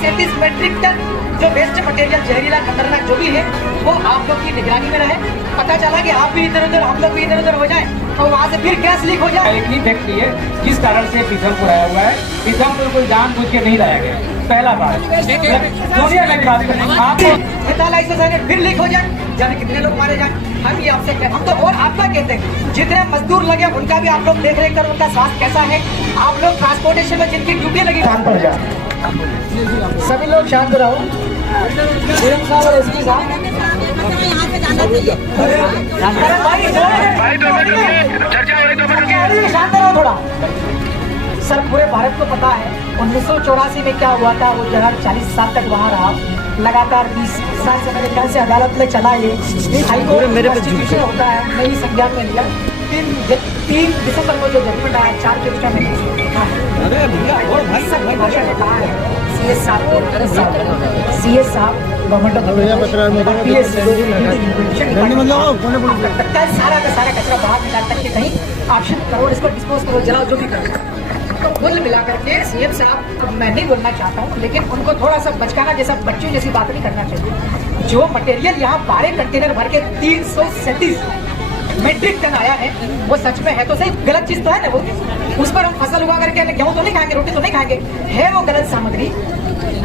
337 metric ton जो waste material जहरीला खतरनाक जो भी है वो आप लोग की निगरानी में रहे। पता चला कि आप भी इधर उधर हम लोग भी इधर उधर हो जाए तो वहाँ से फिर गैस लीक हो जाए। एक ही फैक्ट्री है जिस कारण से पीथमपुर आया हुआ है। पीथमपुर को जानबूझ के नहीं लाया गया, पहला बार दुनिया में बात करें आपको फिर लीक हो जाए, जाने कितने लोग मारे जाए। हम ये आपसे हम तो और आपका कहते हैं जितने मजदूर लगे उनका भी आप लोग देख रेख कर उनका स्वास्थ्य कैसा है। आप लोग ट्रांसपोर्टेशन में जिनकी ड्यूटी लगी शांत हो जाए, सभी लोग शांत रहो। डीएम साहब और एसपी साहब शांत रहो थोड़ा। सर पूरे भारत को पता है 1984 में क्या हुआ था। वो जगह 40 साल तक वहाँ रहा, लगातार 20 साल से मेरे ख्याल से अदालत में चला। ये हाईकोर्ट कॉन्स्टिट्यूशन होता है, नई संज्ञान में लिया। 3 दिसंबर को जो जजमेंट आया 4 के उसका मैंने भाषा में कहा है सीएस साहब गवर्नमेंट ऑफ सारा का सारा कचरा बाहर निकाल करके कहीं ऑप्शन करो, इसको डिस्पोज करो, जलाओ, जो भी करो। तो कुल मिलाकर के सीएम साहब, मैं नहीं बोलना चाहता हूँ लेकिन उनको थोड़ा सा बचकाना जैसा बच्चों जैसी बात नहीं करना चाहिए। जो मटेरियल यहाँ 12 कंटेनर भर के 337 मेट्रिक टन आया है वो सच में है तो सही, गलत चीज तो है ना। वो उस पर हम फसल उगा करके गेहूं तो नहीं खाएंगे, रोटी तो नहीं खाएंगे, है वो गलत सामग्री।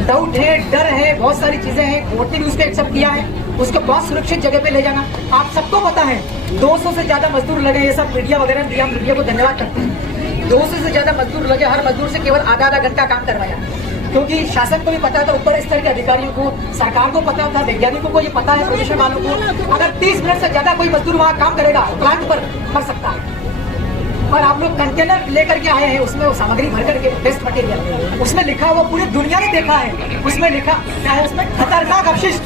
डाउट है, डर है, बहुत सारी चीजें हैं। कोर्ट ने भी उसको एक्सेप्ट किया है, उसको बहुत सुरक्षित जगह पे ले जाना। आप सबको पता है 200 से ज्यादा मजदूर लगे, ये सब मीडिया वगैरह दिया, मीडिया को धन्यवाद करते हैं। 200 से ज्यादा मजदूर लगे, हर मजदूर से केवल आधा घंटा काम करवाया क्योंकि शासन को भी पता था, ऊपर स्तर के अधिकारियों को, सरकार को पता था, वैज्ञानिकों को ये पता है, प्रोफेशन वालों को। अगर 30 मिनट से ज्यादा कोई मजदूर वहाँ काम करेगा प्लांट पर मर सकता है। और आप लोग कंटेनर लेकर के आए हैं, उसमें वो सामग्री भर करके वेस्ट मटेरियल, उसमें लिखा हुआ पूरी दुनिया ने देखा है, उसमें लिखा क्या है, उसमें खतरनाक अपशिष्ट।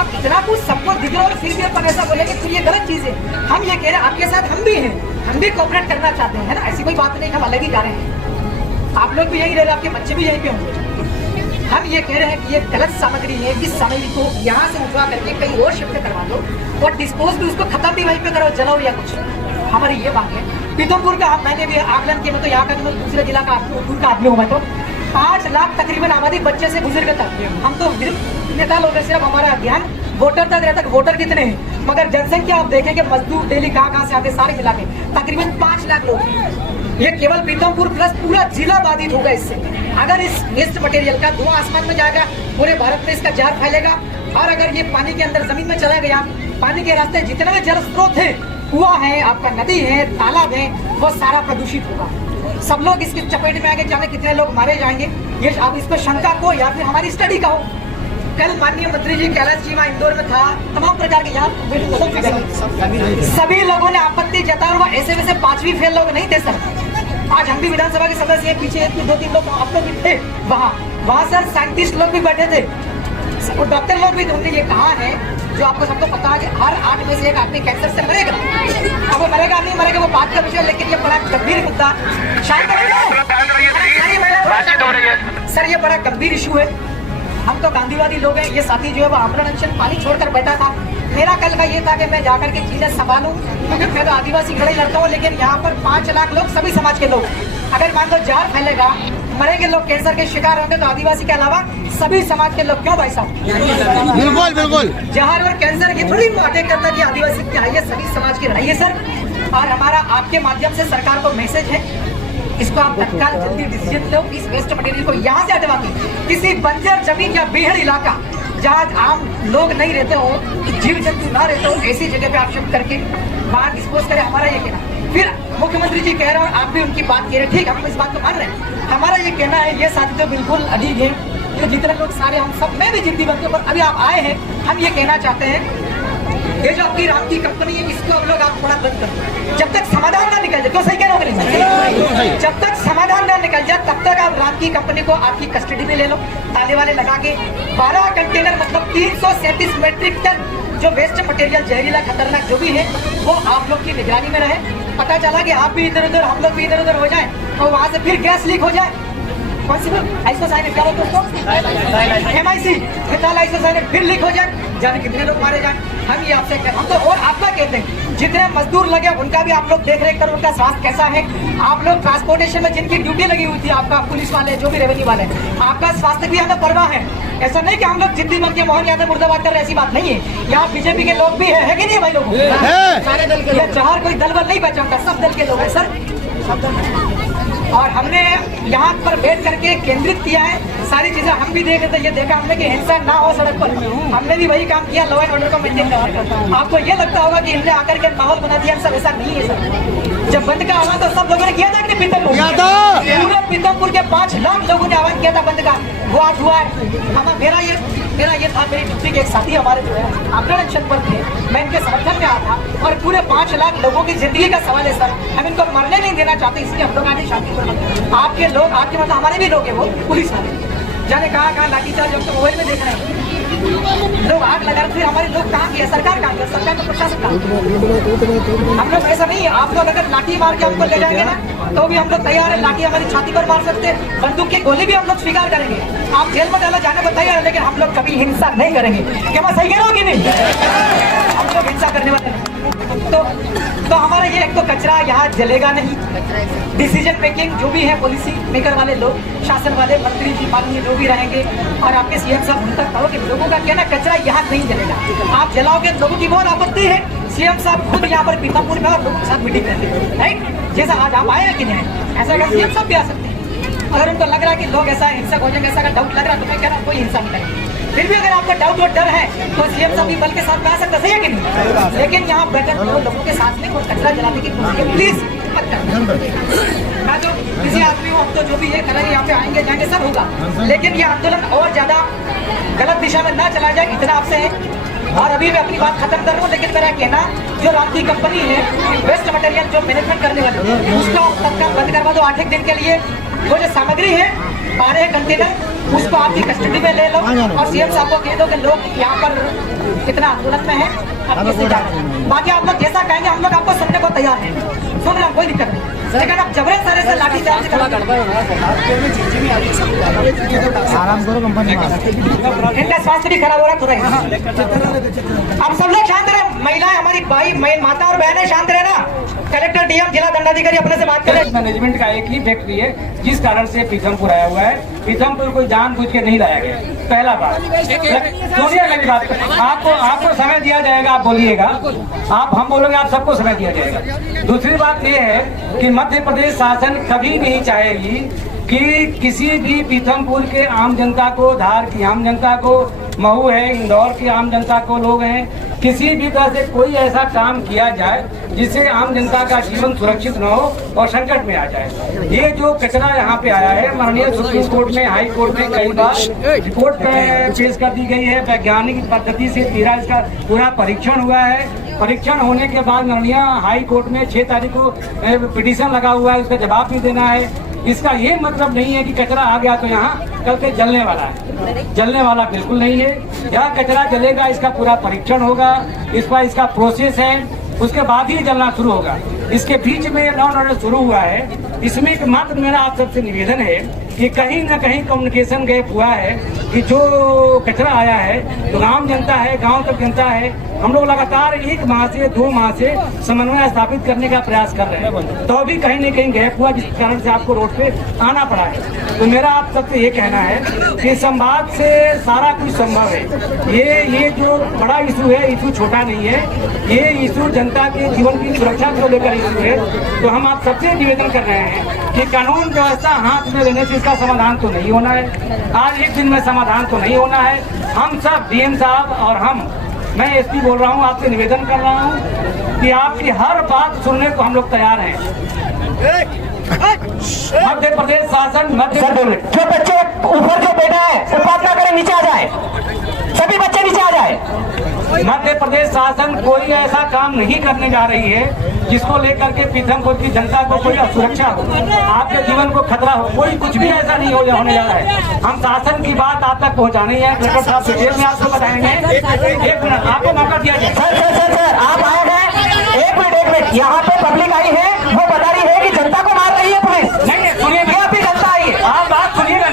अब इतना कुछ सबको दिख रहा है और फिर भी अपन ऐसा बोलेंगे तो ये गलत चीज है। हम ये कह रहे हैं आपके साथ हम भी हैं, हम भी कोऑपरेट करना चाहते हैं, है ना, ऐसी कोई बात नहीं, हम अलग ही जा रहे हैं। आप लोग भी यही रह रहे, आपके बच्चे भी यहीं पे होंगे। हम ये कह रहे हैं कि ये गलत सामग्री है, इस सामग्री को यहाँ से उठवा करके कहीं और शिफ्ट करवा दो और डिस्पोज भी उसको खत्म भी वहीं पे करो, जलाओ या कुछ। हमारी ये बात है। पीथमपुर का मैंने भी आकलन किया, मैं तो यहाँ का दूसरे जिला का दूर का आदमी हूँ। मैं तो 5 लाख तकरीबन आबादी बच्चे से बुजुर्ग तक, हम तो नेता लोग हैं, सिर्फ हमारा ध्यान वोटर तक रहता है। वोटर कितने हैं मगर जनसंख्या आप देखेंगे, मजदूर डेली कहाँ से आते, सारे मिला के तकरीबन 5 लाख लोग। ये केवल पीथमपुर प्लस पूरा जिला बाधित होगा इससे। अगर इस वेस्ट मटेरियल का धुआं आसमान में जाएगा, पूरे भारत में इसका जहर फैलेगा। और अगर ये पानी के अंदर जमीन में चला गया, पानी के रास्ते जितने भी जल स्रोत है, कुआं है, आपका नदी है, तालाब है, वो सारा प्रदूषित होगा। सब लोग इसकी चपेट में आगे, जाने कितने लोग मारे जाएंगे। ये आप इस पर शंका को या फिर हमारी स्टडी का हो। कल माननीय मंत्री जी कैलाश जी वहाँ इंदौर में था, तमाम प्रकार के यहाँ सभी लोगों ने आपत्ति जताई और ऐसे वैसे 5वीं फेल लोग नहीं थे सर। आज हम भी विधानसभा के सदस्य हैं, पीछे 2-3 लोग आप लोग भी थे वहाँ सर साइंटिस्ट लोग भी बैठे थे और डॉक्टर लोग भी। उन्होंने ये कहा है जो आपको सबको पता है कि हर 8 में से 1 आदमी कैंसर से मरेगा। अब वो मरेगा नहीं मरेगा वो बात का विषय, लेकिन ये बड़ा गंभीर मुद्दा शायद सर, ये बड़ा गंभीर इशू है। हम तो गांधीवादी लोग हैं, ये साथी जो है वो आमरण अनशन पानी छोड़कर बैठा था। मेरा कल का ये था कि मैं जाकर के चीजें संभालूं क्योंकि मैं तो आदिवासी लड़ाई लड़ता हूँ, लेकिन यहाँ पर 5 लाख लोग सभी समाज के लोग, अगर मान लो जहर फैलेगा, मरेंगे लोग, कैंसर के शिकार होंगे, तो आदिवासी के अलावा सभी समाज के लोग। क्यों भाई साहब? बिल्कुल बिल्कुल। जहर और कैंसर की थोड़ी बातें करता कि आदिवासी क्या है, सभी समाज की लड़ाई है सर। और हमारा आपके माध्यम से सरकार को मैसेज है, इसको आप तत्काल जल्दी डिसीजन लो, इस वेस्ट मटेरियल को यहाँ से हटवा के किसी बंजर जमीन या बेहड़ इलाका जहाँ आम लोग नहीं रहते हो, जीव जंतु ना रहते हो, ऐसी जगह पे आप शिफ्ट करके वहाँ डिस्पोज करें। हमारा ये कहना, फिर मुख्यमंत्री जी कह रहे हैं, आप भी उनकी बात कह रहे हैं, ठीक, हम इस बात को मान रहे हैं। हमारा ये कहना है, ये साथी तो बिल्कुल अजीब है, ये जितने लोग सारे हम सब, मैं भी जिद्दी बनते, पर अभी आप आए हैं, हम ये कहना चाहते हैं, ये जो आपकी राम की कंपनी है, इसको अब लोग आप थोड़ा बंद कर दो, जब तक समाधान ना निकल जाए। क्यों सही कह रहे हो? जब तक समाधान ना निकल जाए तब तक आप राम की कंपनी को आपकी कस्टडी में ले लो, ताले वाले लगा के। 12 कंटेनर मतलब 337 मेट्रिक टन जो वेस्ट मटेरियल जहरीला खतरनाक जो भी है वो आप लोग की निगरानी में रहे। पता चला कि आप भी इधर उधर हम लोग भी इधर उधर हो जाए और वहाँ से फिर गैस लीक हो जाए कौन सी आइसोसाइनेट क्या बोलते हैं उसको, MIC मिथाइल आइसोसाइनेट फिर लीक हो जाए, जाने कितने लोग मारे जाए। हम ये आपसे हम तो और आपका कहते हैं जितने मजदूर लगे उनका भी आप लोग देख रेख करो, उनका स्वास्थ्य कैसा है। आप लोग ट्रांसपोर्टेशन में जिनकी ड्यूटी लगी हुई थी, आपका पुलिस वाले जो भी रेवेन्यू वाले, आपका स्वास्थ्य भी हमें परवाह है। ऐसा नहीं कि हम लोग जिद्दी बन के मोहन यादव मुर्दाबाद कर रहे, ऐसी बात नहीं है। यहाँ बीजेपी के लोग भी है कि नहीं भाई लोग? सारे दल के लोग, जहाँ कोई दल बल नहीं पहचानता, सब दल के लोग हैं सर, सब दल। और हमने यहाँ पर बैठ करके केंद्रित किया है सारी चीजें, हम भी देख रहे थे, ये देखा हमने कि हिंसा ना हो सड़क पर, हमने भी वही काम किया, लॉ एंड ऑर्डर को मेंटेन करना। आपको ये लगता होगा कि इनने आकर के माहौल बना दिया, सब ऐसा नहीं है सर। जब बंद का आवाज तो सब लोगों ने किया था कि पीतमपुर, पूरे पीतमपुर के 5 लाख लोगों ने आवाज किया था बंद का, वो आज हुआ है। मेरा ये था, मेरी ड्यूटी के एक साथी हमारे जो है आंदोलन पर थे, मैं इनके समर्थन में आया था और पूरे 5 लाख लोगों की जिंदगी का सवाल है सर, हम इनको मरने नहीं देना चाहते, इसलिए हम लोग आज शांति पर। आपके लोग, आपके मतलब हमारे भी लोग हैं, वो पुलिस वाले जाने कहाँ लाठीचार्ज हम तो मोबाइल में देख रहे हैं, लोग आग लगा रहे, फिर हमारे लोग कहाँ गए, सरकार कहाँ गई, सरकार का प्रशासन कहाँ। हम लोग ऐसा नहीं है, आप लोग अगर लाठी मार के हमको ले जाएंगे ना तो भी हम लोग तैयार है, लाठी हमारी छाती पर मार सकते, बंदूक की गोली भी हम लोग स्वीकार करेंगे, आप जेल में डाला जाने को तैयार है, लेकिन हम लोग कभी हिंसा नहीं करेंगे। क्या मैं सही कह रहा हूँ कि नहीं? हम लोग हिंसा करने वाले नहीं। तो हमारा ये एक तो कचरा यहाँ जलेगा नहीं, डिसीजन मेकिंग जो भी है पॉलिसी मेकर वाले लोग, शासन वाले मंत्री जी माननीय जो भी रहेंगे और आपके CM साहब उन तक कहो कि लोगों का कहना कचरा यहाँ नहीं जलेगा, आप जलाओगे लोगों की बहुत आपत्ति है। CM साहब खुद यहाँ पर पीतापुर में और लोगों के साथ मीटिंग करते हैं, राइट, जैसा आज आप आए कि नहीं, ऐसा अगर CM साहब भी आ सकते हैं। अगर उनको लग रहा है कि लोग ऐसा हिंसक हो जाएंगे, ऐसा अगर डाउट लग रहा है तो मैं कह रहा हूँ कोई हिंसा नहीं करेंगे। फिर भी अगर आपका डाउट और डर है तो CM साहब भी बल के साथ आ सकता, सही है कि नहीं? लेकिन यहाँ बैठक लोगों के साथ में वो कचरा जलाने की कोशिश प्लीज मत करना। मैं जो किसी आदमी हूँ, हम तो जो भी ये करेंगे, यहाँ पे आएंगे जाएंगे सब होगा, लेकिन ये आंदोलन और ज्यादा गलत दिशा में ना चला जाए, इतना आपसे है। और अभी मैं अपनी बात खत्म कर रहा हूँ, लेकिन मेरा कहना जो राम की कंपनी है वेस्ट मटेरियल जो मैनेजमेंट करने वाली है उसका तत्काल बंद करवा दो 8 दिन के लिए। वो जो सामग्री है 12 कंटेनर उसको आपकी कस्टडी में ले लो और CM साहब को कह दो कि लोग यहाँ पर कितना आंदोलन में है, आप कैसे जाएंगे। बाकी आप लोग जैसा कहेंगे हम लोग आपको सुनने को तैयार हैं, सुन रहे हैं, कोई दिक्कत नहीं, लेकिन आप जबरन सारे से लाठी चार्ज आराम करो कंपनी में, इनका स्वास्थ्य भी खराब हो रहा है थोड़ा। आप सब लोग शांत रहे, महिलाएं हमारी भाई माता और बहनें शांत रहे ना। कलेक्टर DM जिला दंडाधिकारी अपने से बात करें। मैनेजमेंट का एक ही फैक्ट्री है जिस कारण से पीथमपुर आया हुआ है, पीथमपुर कोई जानबूझ के नहीं लाया गया, पहला बात। सोनिया मेरी बात करें, आपको समय दिया जाएगा, आप बोलिएगा, आप हम बोलोगे, आप सबको समय दिया जाएगा। दूसरी बात ये है कि मध्य प्रदेश शासन कभी नहीं चाहेगी कि किसी भी पीथमपुर के आम जनता को, धार की आम जनता को, महू है, इंदौर की आम जनता को लोग हैं, किसी भी तरह से कोई ऐसा काम किया जाए जिससे आम जनता का जीवन सुरक्षित न हो और संकट में आ जाए। ये जो कचरा यहाँ पे आया है, माननीय सुप्रीम कोर्ट में, हाई कोर्ट में कई बार रिपोर्ट पेश कर दी गई है, वैज्ञानिक पद्धति से इसका पूरा परीक्षण हुआ है। परीक्षण होने के बाद माननीय हाई कोर्ट में 6 तारीख को पिटीशन लगा हुआ है, उसका जवाब भी देना है। इसका ये मतलब नहीं है कि कचरा आ गया तो यहाँ कल से जलने वाला है, जलने वाला बिल्कुल नहीं है। यहाँ कचरा जलेगा, इसका पूरा परीक्षण होगा, इसका प्रोसेस है, उसके बाद ही जलना शुरू होगा। इसके बीच में लॉ एंड ऑर्डर शुरू हुआ है, इसमें एकमात्र मेरा आप सबसे निवेदन है कि कहीं न कहीं कम्युनिकेशन गैप हुआ है कि जो कचरा आया है तो आम जनता है, गांव तक जनता है, हम लोग लगातार 1 माह से 2 माह से समन्वय स्थापित करने का प्रयास कर रहे हैं, तो भी कहीं न कहीं गैप हुआ, जिस कारण से आपको रोड पे आना पड़ा है। तो मेरा आप सबसे ये कहना है कि संवाद से सारा कुछ संभव है। ये जो बड़ा इशू है, इशू छोटा नहीं है, ये इशू जनता के जीवन की सुरक्षा को लेकर इशू है। तो हम आप सबसे निवेदन कर रहे हैं कि कानून व्यवस्था हाथ में लेने से इसका समाधान तो नहीं होना है, आज एक दिन में समाधान तो नहीं होना है। हम सब DM साहब और मैं SP बोल रहा हूँ, आपसे निवेदन कर रहा हूँ कि आपकी हर बात सुनने को हम लोग तैयार हैं। मध्य प्रदेश शासन, जो बच्चे ऊपर जो बैठा है वो बात ना करें, नीचे आ जाए, सभी बच्चे नीचे आ जाए। मध्य प्रदेश शासन कोई ऐसा काम नहीं करने जा रही है जिसको लेकर के पीथमपुर की जनता को कोई असुरक्षा हो, आपके जीवन को खतरा हो, कोई कुछ भी ऐसा नहीं होने जा रहा है। हम शासन की बात आप तक पहुंचानी है, कलेक्टर साहब डिटेल में आपको बताएंगे। 1 मिनट आपको मौका दिया जाए। सर आप आए हैं, 1 मिनट, यहाँ पे पब्लिक आई है, वो बता रही है कि जनता को मार रही है पुलिस। नहीं सुनिए, अभी जनता आई है, आप बात सुनिएगा,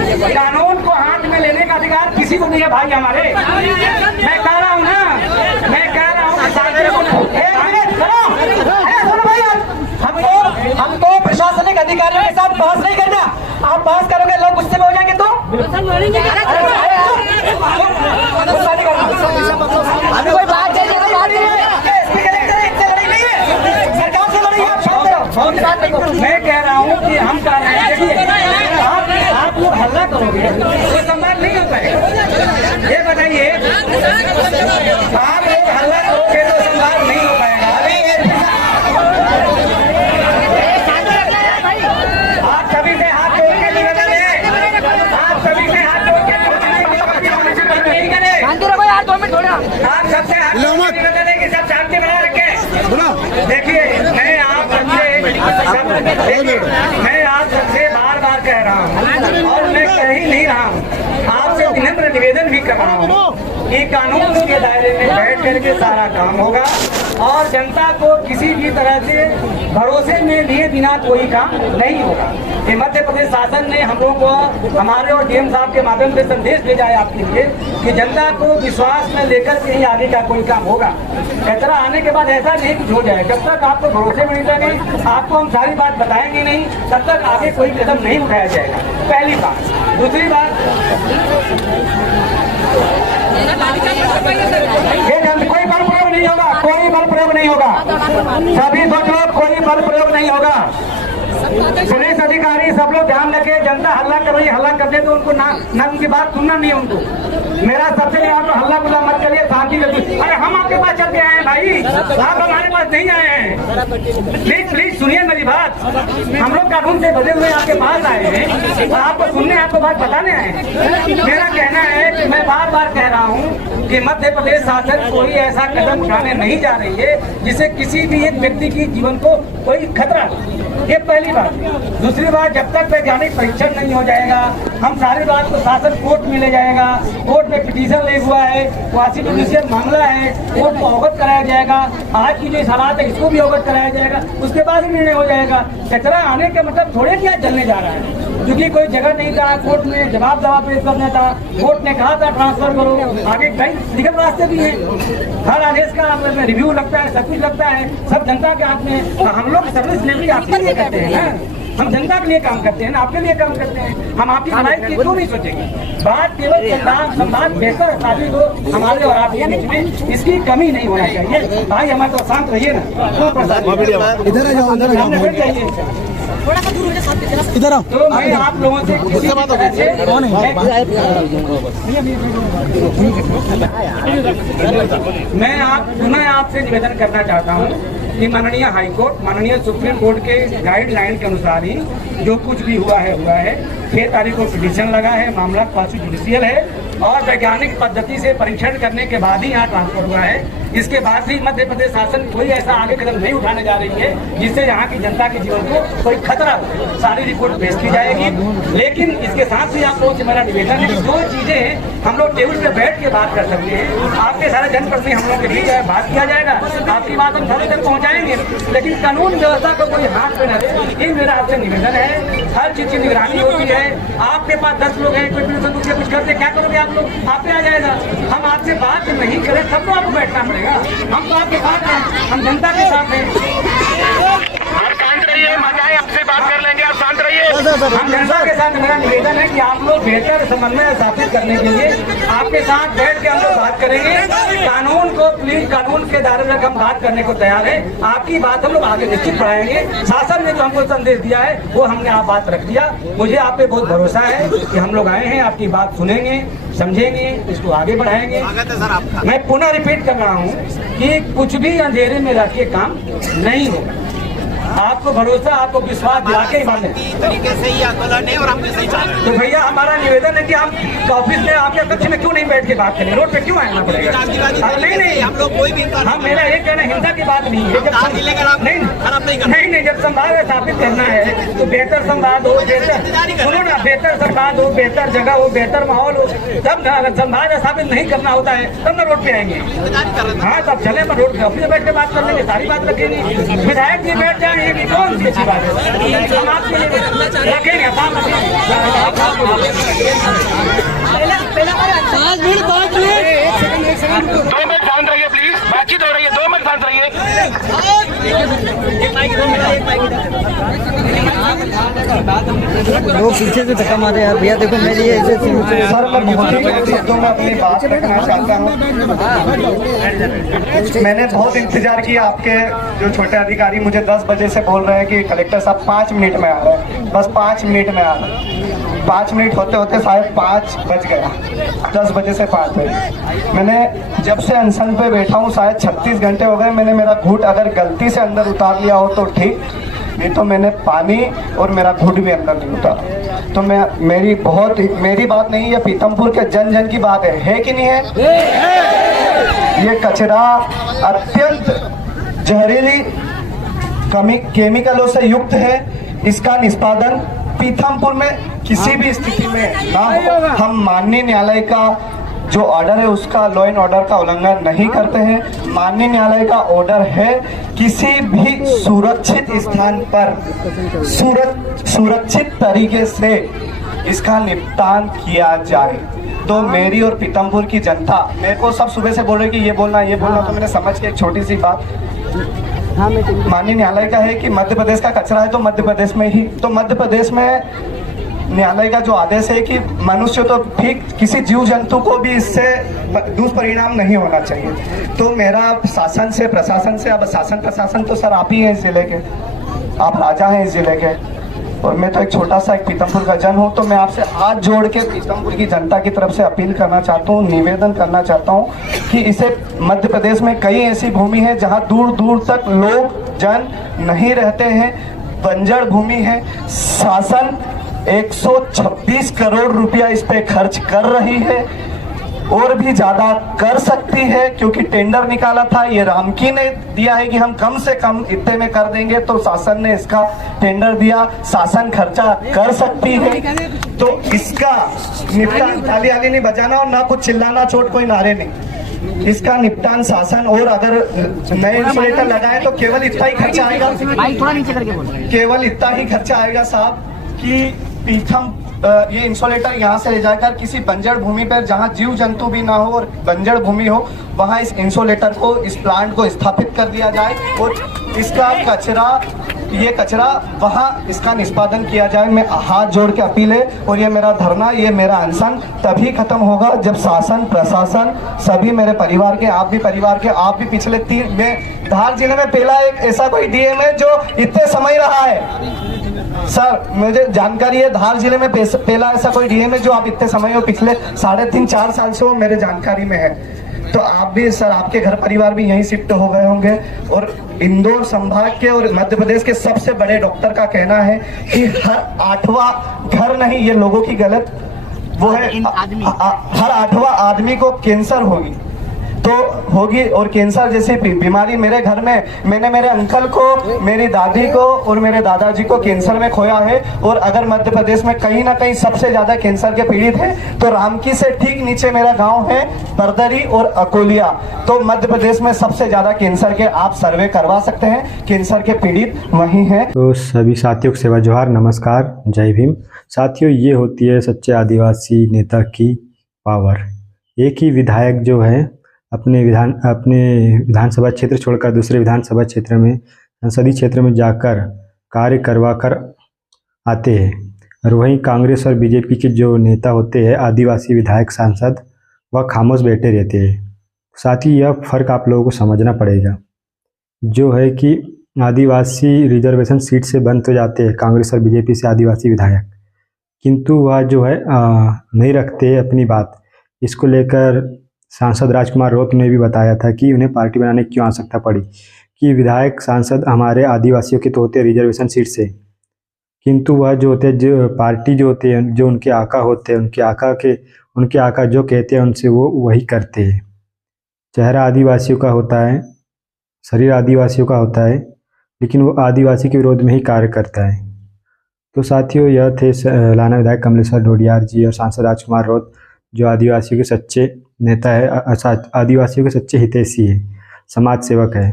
कानून को हाथ में लेने का अधिकार किसी को नहीं है भाई हमारे। मैं कह रहा हूँ ना, मैं कह रहा हूँ हमको प्रशासनिक अधिकारियों के साथ बहस नहीं करना। आप बहस करोगे लोग गुस्से में हो जाएंगे तो अभी कोई बात चाहिए तो बात सरकार से लड़ाई आप शांत रहो। मैं कह रहा हूँ कि हम कह रहे हैं आप लोग हल्ला करोगे तो संवाद नहीं हो पाएगा। ये बताइए आप लोग हल्ला करोगे तो संवाद नहीं हो पाएगा। आप सभी से हाथ जोड़ के निवेदन है, आप सभी से हाथ जोड़ के नहीं करें। आप सबसे हाथ जोड़ के निवेदन है कि सब शांति बनाए रखें। देखिए मैं आप सबसे बार बार कह रहा हूँ और मैं कह ही नहीं रहा हूँ, आपसे विनम्र निवेदन भी कर रहा हूँ कि कानून के दायरे में बैठ करके सारा काम होगा और जनता को किसी भी तरह से भरोसे में लिए बिना कोई काम नहीं होगा। कि मध्य प्रदेश शासन ने हम लोगों को हमारे और डीएम साहब के माध्यम से संदेश भेजा है आपके लिए कि जनता को विश्वास में लेकर के ही आगे का कोई काम होगा। कचरा आने के बाद ऐसा नहीं कुछ हो जाए, जब तक आपको भरोसे में नहीं लगे, आपको हम सारी बात बताएंगे नहीं, तब तक आगे कोई कदम नहीं उठाया जाएगा। पहली बात। दूसरी बात, कोई बल प्रयोग नहीं होगा, कोई बल प्रयोग नहीं होगा। सभी सोच लो, कोई बल प्रयोग नहीं होगा। पुलिस अधिकारी सब लोग ध्यान रखे, जनता हल्ला कर रही है, हल्ला कर दे तो उनको ना उनकी बात सुनना नहीं है उनको। मेरा सबसे नहीं, आप हल्ला गुल्ला मत करिए, शांति रखिए। अरे हम आपके पास चल के आए हैं भाई, आप हमारे पास नहीं आए हैं। प्लीज सुनिए मेरी बात। हम लोग कानून से बदले हुए आपके पास आए हैं, आपको सुनने, आपको बात बताने आए हैं। मेरा कहना है कि मैं बार बार कह रहा हूँ कि मध्य प्रदेश शासन कोई ऐसा कदम उठाने नहीं जा रही है जिससे किसी भी एक व्यक्ति की जीवन को कोई खतरा हो। ये पहली बात। दूसरी बात, जब तक वैज्ञानिक परीक्षण नहीं हो जाएगा, हम सारी बात को शासन कोर्ट में ले जाएगा, कोर्ट में पिटीशन ले हुआ है, क्वासी जुडिशियल मामला है, कोर्ट को अवगत कराया जाएगा, आज की जो हालात है इसको भी अवगत कराया जाएगा, उसके बाद ही निर्णय हो जाएगा। कचरा आने का मतलब थोड़े क्या जलने जा रहा है, क्योंकि कोई जगह नहीं था, कोर्ट में जवाब पेश करना था, कोर्ट ने कहा था ट्रांसफर करो, आगे कई लीगल रास्ते भी हैं। हर आदेश का रिव्यू लगता है, सब कुछ लगता है, सब जनता के हाथ में। हम लोग सर्विस डिलीवरी आपके लिए करते हैं ना, हम जनता के लिए काम करते हैं ना, आपके लिए काम करते हैं। हम आपकी भलाई की क्यों नहीं सोचेंगे? बात केवल संवाद बेहतर साबित हो हमारे और आपके बीच में, इसकी कमी नहीं होना चाहिए। भाई हमारे तो शांत रहिए ना, इधर आ जाओ, इधर आ जाओ, इधर आओ। तो मैं आप लोगों से किसी तरह से मैं पुनः आपसे निवेदन करना चाहता हूँ कि माननीय हाईकोर्ट, माननीय सुप्रीम कोर्ट के गाइडलाइन के अनुसार ही जो कुछ भी हुआ है 6 तारीख को पिटीशन लगा है, मामला क्वासी जुडिशियल है और वैज्ञानिक पद्धति से परीक्षण करने के बाद ही यहाँ ट्रांसफर हुआ है। इसके बाद भी मध्य प्रदेश शासन कोई ऐसा आगे कदम नहीं उठाने जा रही है जिससे यहाँ की जनता के जीवन को कोई खतरा हो। सारी रिपोर्ट पेश की जाएगी, लेकिन इसके साथ ही आप लोगों से मेरा निवेदन है कि जो चीजें हम लोग टेबल पे बैठ के बात कर सकते हैं, आपके सारे जनप्रतिनिधि हम लोग के बीच बात किया जाएगा, आपकी बात हम सब तक पहुँचाएंगे, लेकिन कानून व्यवस्था को कोई हाथ पे न दे, ये मेरा आपसे निवेदन है। हर चीज की निगरानी होती है। आपके पास 10 लोग हैं, कोई पुलिस बंदूक से कुछ करते, क्या करोगे आप लोग? आप पे आ जाएगा। हम आपसे बात नहीं करें तब तो आपको बैठना पड़ेगा। हम तो आपके साथ हैं, हम जनता के साथ हैं। आप शांत रहिए, मजाए आपसे बात कर लेंगे, आप शांत रहिए। हम जनता के साथ, मेरा निवेदन है कि आप लोग बेहतर समन्वय स्थापित करने के लिए आपके साथ बैठ के हम लोग बात करेंगे। कानून को प्लीज, कानून के दायरे में हम बात करने को तैयार है। आपकी बात हम लोग आगे निश्चित बढ़ाएंगे। शासन ने जो हमको संदेश दिया है वो हमने आप बात रख दिया। मुझे आप पे बहुत भरोसा है कि हम लोग आए हैं, आपकी बात सुनेंगे, समझेंगे, इसको आगे बढ़ाएंगे। मैं पुनः रिपीट कर रहा हूँ कि कुछ भी अंधेरे में रह के काम नहीं होगा। आपको भरोसा, आपको विश्वास दिला के ही माने तरीके से ही आंदोलन है और हम सही चाह रहे हैं। तो भैया हमारा निवेदन है कि हम ऑफिस में आपके कक्ष में क्यों नहीं बैठ के बात करें, रोड पे क्यों आना पड़ेगा? नहीं, हम लोग कोई भी हम, मेरा ये कहना हिंसा की बात नहीं है। जब नहीं, जब संवाद स्थापित करना है तो बेहतर संवाद हो, बेहतर सुनो ना, बेहतर संवाद हो, बेहतर जगह हो, बेहतर माहौल हो, तब ना। अगर संवाद स्थापित नहीं करना होता है तब ना रोड पे आएंगे। हाँ, तब चले, रोड पे ऑफिस में बैठ के बात कर लेंगे, सारी बात रखेंगे। विधायक जी बैठ जाए, ये कौन सी अच्छी बात है? हम आपके लिए रखेंगे, आप रखेंगे। 2 मिनट शांत रहिए प्लीज, बातचीत हो रही है, 2 मिनट शांत रहिए। लोग पीछे से धक्का मारे यार भैया, देखो मेरी ऐसे सर मैं बहुत ही शब्दों में अपनी बात रखना चाहता हूँ। मैंने बहुत इंतजार किया, आपके जो छोटे अधिकारी मुझे 10 बजे से बोल रहे हैं कि कलेक्टर साहब 5 मिनट में आ रहे हैं, बस 5 मिनट में आ रहे हैं। 5 मिनट होते होते शायद 5 बज गया, 10 बजे से 5 बजे। मैंने जब से अनशन पे बैठा हूँ शायद 36 घंटे हो गए। मैंने मेरा घूंट अगर गलती से अंदर उतार लिया हो तो ठीक, नहीं तो मैंने पानी और मेरा घूंट भी अंदर नहीं उतारा। तो मेरी बात नहीं, ये पीतमपुर के जन जन की बात है कि नहीं है? ये कचरा अत्यंत जहरीली केमिकलों से युक्त है। इसका निष्पादन पीतमपुर में किसी भी स्थिति में ना हो। हम माननीय न्यायालय का जो ऑर्डर है उसका लॉ एंड ऑर्डर का उल्लंघन नहीं करते हैं। माननीय न्यायालय का ऑर्डर है किसी भी सुरक्षित स्थान पर सुरक्षित तरीके से इसका निपटान किया जाए। तो मेरी और पीतमपुर की जनता, मेरे को सब सुबह से बोल रहे कि ये बोलना, तो मैंने समझ के एक छोटी सी बात, माननीय न्यायालय का है कि मध्य प्रदेश का कचरा है तो मध्य प्रदेश में ही, तो मध्य प्रदेश में न्यायालय का जो आदेश है कि मनुष्य तो ठीक, किसी जीव जंतु को भी इससे दुष्परिणाम नहीं होना चाहिए। तो मेरा शासन से, प्रशासन से, अब शासन प्रशासन तो सर आप ही हैं इस जिले के, आप राजा हैं इस जिले के, और मैं तो एक छोटा सा एक पीतमपुर का जन हूँ। तो मैं आपसे हाथ जोड़ के पीतमपुर की जनता की तरफ से अपील करना चाहता हूँ, निवेदन करना चाहता हूँ कि इसे, मध्य प्रदेश में कई ऐसी भूमि है जहाँ दूर दूर तक लोग जन नहीं रहते हैं, बंजर भूमि है। शासन 126 करोड़ रुपया इस पे खर्च कर रही है और भी ज्यादा कर सकती है, क्योंकि टेंडर निकाला था, ये रामकी ने दिया है कि हम कम से कम इतने में कर देंगे, तो शासन ने इसका टेंडर दिया, शासन खर्चा कर सकती है। तो इसका निपटान, ताली आली नहीं बजाना और ना कुछ चिल्लाना, चोट कोई नारे नहीं, इसका निपटान शासन, और अगर नए इंसुलेटर लगाए तो केवल इतना ही खर्चा आएगा, केवल इतना ही खर्चा आएगा साहब कि पीथम ये इंसुलेटर यहाँ से ले जाकर किसी बंजर भूमि पर जहाँ जीव जंतु भी ना हो और बंजर भूमि हो, वहाँ इस इंसुलेटर को, इस प्लांट को स्थापित कर दिया जाए और इसका कचरा, ये कचरा वहाँ इसका निष्पादन किया जाए। मैं हाथ जोड़ के अपील है, और ये मेरा धरना, ये मेरा अनशन तभी खत्म होगा जब शासन प्रशासन सभी, मेरे परिवार के, आप भी परिवार के, आप भी पिछले 3 में धार जिले में पहला एक ऐसा कोई डीएम है जो इतने समय रहा है। सर मुझे जानकारी है, धार जिले में पहला ऐसा कोई डीएम है जो आप इतने समय में, पिछले 3.5-4 साल से वो मेरे जानकारी में है। तो आप भी सर, आपके घर परिवार भी यहीं शिफ्ट हो गए होंगे। और इंदौर संभाग के और मध्य प्रदेश के सबसे बड़े डॉक्टर का कहना है कि हर 8वां घर नहीं, ये लोगों की गलत वो है, हर 8वां आदमी को कैंसर होगी और कैंसर जैसी बीमारी मेरे घर में, मैंने मेरे अंकल को, मेरी दादी को और मेरे दादाजी को कैंसर में खोया है। और अगर मध्य प्रदेश में कहीं ना कहीं सबसे ज्यादा कैंसर के पीड़ित है तो रामकी से ठीक नीचे मेरा गांव है बरदरी और अकोलिया, तो मध्य प्रदेश में सबसे ज्यादा कैंसर के आप सर्वे करवा सकते हैं, कैंसर के पीड़ित वही हैं। तो सभी साथियों को सेवा जोहार, नमस्कार, जय भीम। साथियों, ये होती है सच्चे आदिवासी नेता की पावर। एक ही विधायक जो है अपने विधानसभा क्षेत्र छोड़कर दूसरे विधानसभा क्षेत्र में, संसदीय क्षेत्र में जाकर कार्य करवा कर आते हैं, और वहीं कांग्रेस और बीजेपी के जो नेता होते हैं, आदिवासी विधायक सांसद, वह खामोश बैठे रहते हैं। साथ ही यह फर्क आप लोगों को समझना पड़ेगा, जो है कि आदिवासी रिजर्वेशन सीट से बंद हो जाते हैं कांग्रेस और बीजेपी से आदिवासी विधायक, किंतु वह जो है नहीं रखते अपनी बात। इसको लेकर सांसद राजकुमार रोत ने भी बताया था कि उन्हें पार्टी बनाने की क्यों आवश्यकता पड़ी, कि विधायक सांसद हमारे आदिवासियों के तो होते हैं रिजर्वेशन सीट से, किंतु वह जो होते हैं, जो पार्टी जो होते हैं, जो उनके आका होते हैं, उनके आका जो कहते हैं उनसे वो वही करते हैं। चेहरा आदिवासियों का होता है, शरीर आदिवासियों का होता है, लेकिन वो आदिवासी के विरोध में ही कार्य करता है। तो साथियों, यह थे लाना विधायक कमलेश्वर ढोडियार जी और सांसद राजकुमार रोत, जो आदिवासियों के सच्चे नेता है, आदिवासियों के सच्चे हितैषी है, समाज सेवक है।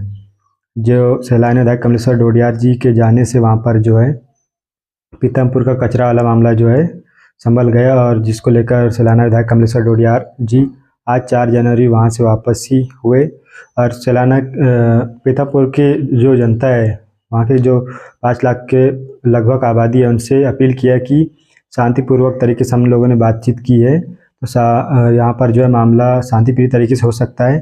जो सैलानी विधायक कमलेश्वर डोडियार जी के जाने से वहाँ पर जो है पीतमपुर का कचरा वाला मामला जो है संभल गया, और जिसको लेकर सैलाना विधायक कमलेश्वर डोडियार जी आज 4 जनवरी वहाँ से वापस ही हुए। और सैलाना पीतमपुर के जो जनता है, वहाँ के जो 5 लाख के लगभग आबादी है, उनसे अपील किया कि शांतिपूर्वक तरीके से हम लोगों ने बातचीत की है, तो यहाँ पर जो है मामला शांतिप्रिय तरीके से हो सकता है।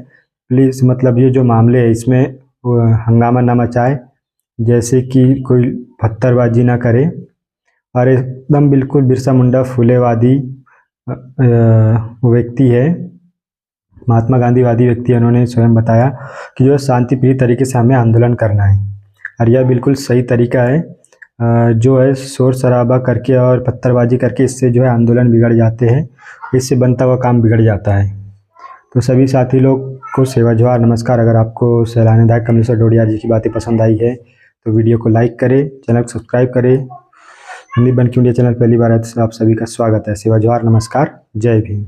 प्लीज़ मतलब ये जो मामले है इसमें हंगामा ना मचाए, जैसे कि कोई पत्थरबाजी ना करे, और एकदम बिल्कुल बिरसा मुंडा फूलेवादी व्यक्ति है, महात्मा गांधीवादी व्यक्ति है। उन्होंने स्वयं बताया कि जो शांतिप्रिय तरीके से हमें आंदोलन करना है, और यह बिल्कुल सही तरीका है। जो है शोर शराबा करके और पत्थरबाजी करके इससे जो है आंदोलन बिगड़ जाते हैं, इससे बनता हुआ काम बिगड़ जाता है। तो सभी साथी लोग को सेवा जोहार, नमस्कार। अगर आपको सैलानी विधायक कमलेश्वर डोडियार जी की बातें पसंद आई है तो वीडियो को लाइक करें, चैनल को सब्सक्राइब करें। हिंदी बन की मीडिया चैनल पहली बार है तो आप सभी का स्वागत है। सेवा जोहार, नमस्कार, जय भीम।